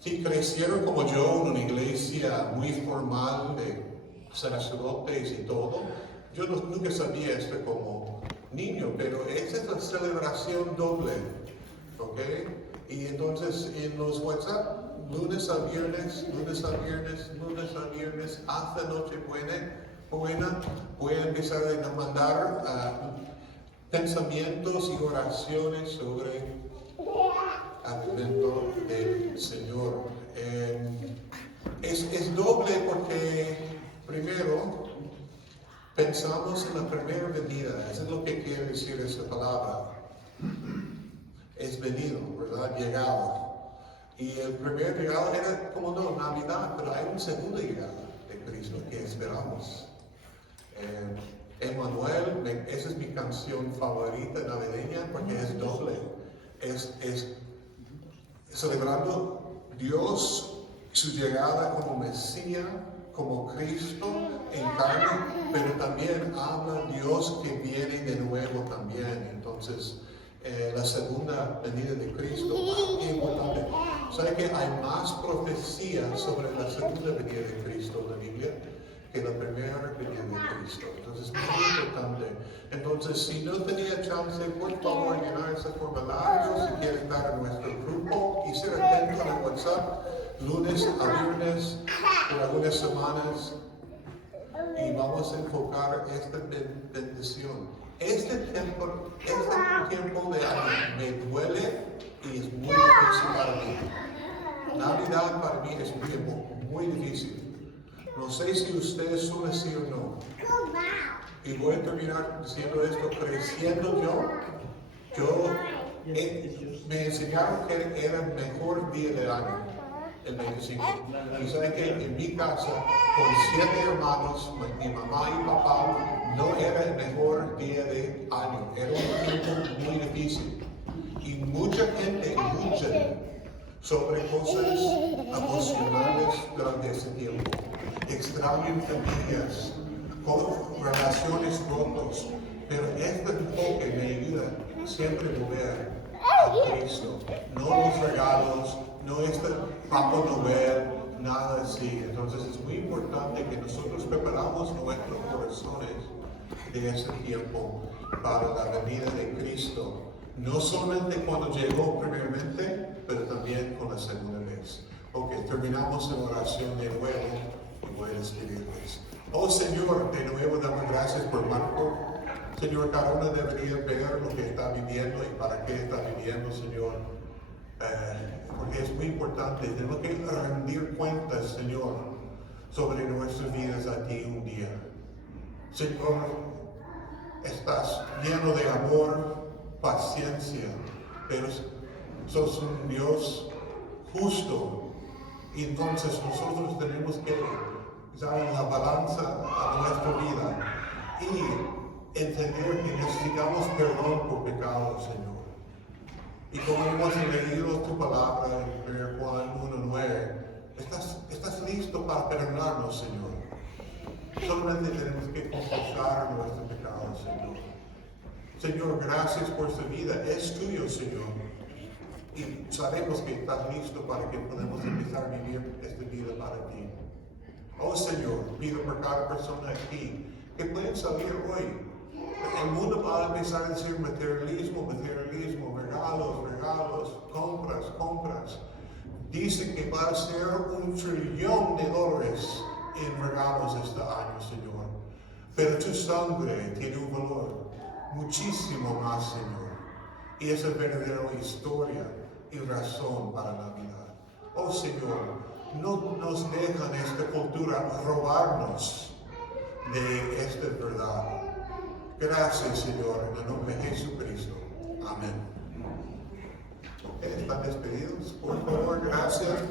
Si crecieron como yo en una iglesia muy formal de sacerdotes y todo, yo nunca sabía esto como niño, pero esta es la celebración doble, ¿ok? Y entonces en los WhatsApp, lunes a viernes, hasta Nochebuena, voy a empezar a mandar pensamientos y oraciones sobre el Adviento del Señor. Es doble porque primero pensamos en la primera venida. Eso es lo que quiere decir esta palabra. Es venido, ¿verdad? Llegado. Y el primer llegado era como no, Navidad, pero hay una segunda llegada de Cristo que esperamos. Emmanuel, esa es mi canción favorita navideña porque es doble. Es celebrando Dios, su llegada como Mesías, como Cristo en carne, pero también habla Dios que viene de nuevo también. Entonces, la segunda venida de Cristo, qué importante. ¿Sabe que hay más profecías sobre la segunda venida de Cristo en la Biblia que la primera venida de Cristo? Entonces, muy importante. Entonces, si no tenía chance, por favor, llenar ese formulario. Si quiere estar en nuestro grupo y ser atento en WhatsApp, lunes a viernes, por algunas semanas, y vamos a enfocar esta bendición. Este tiempo de año me duele y es muy difícil para mí. Navidad para mí es muy difícil. No sé si ustedes son así o no. Y voy a terminar diciendo esto, creciendo me enseñaron que era el mejor día del año, el 25. Y saben que en mi casa, con 7 hermanos, mi mamá y papá, no era el mejor día del año. Era un tiempo muy difícil. Y mucha gente lucha sobre cosas emocionales durante ese tiempo. Extrañan familias, con relaciones rotas. Pero este enfoque me ayuda siempre a volver a Cristo. No los regalos, no este Papá Noel, nada así. Entonces es muy importante que nosotros preparamos nuestros corazones de ese tiempo para la venida de Cristo. No solamente cuando llegó primeramente, pero también con la segunda vez. Ok, terminamos en oración de nuevo y voy a despedirles. Oh Señor, de nuevo damos gracias por Marco. Señor, cada uno debería ver lo que está viviendo y para qué está viviendo, Señor. Porque es muy importante, tenemos que rendir cuentas, Señor, sobre nuestras vidas a ti un día. Señor, estás lleno de amor, paciencia, pero sos un Dios justo. Y entonces nosotros tenemos que dar la balanza a nuestra vida y entender que necesitamos perdón por pecado, Señor. Y como hemos leído tu palabra en 1 Juan 1:9, estás listo para perdonarnos, Señor. Solamente tenemos que confesar nuestro pecado, Señor. Señor, gracias por su vida. Es tuyo, Señor. Y sabemos que estás listo para que podamos empezar a vivir esta vida para ti. Oh, Señor, pido por cada persona aquí que pueden salir hoy. El mundo va a empezar a decir materialismo, regalos, compras. Dice que va a ser $1 trillón en regalos este año, Señor. Pero tu sangre tiene un valor muchísimo más, Señor. Y esa es verdadera historia y razón para la vida. Oh, Señor, no nos dejan esta cultura robarnos de esta verdad. Gracias, Señor, en el nombre de Jesucristo. Amén. ¿Están despedidos? Por favor, gracias.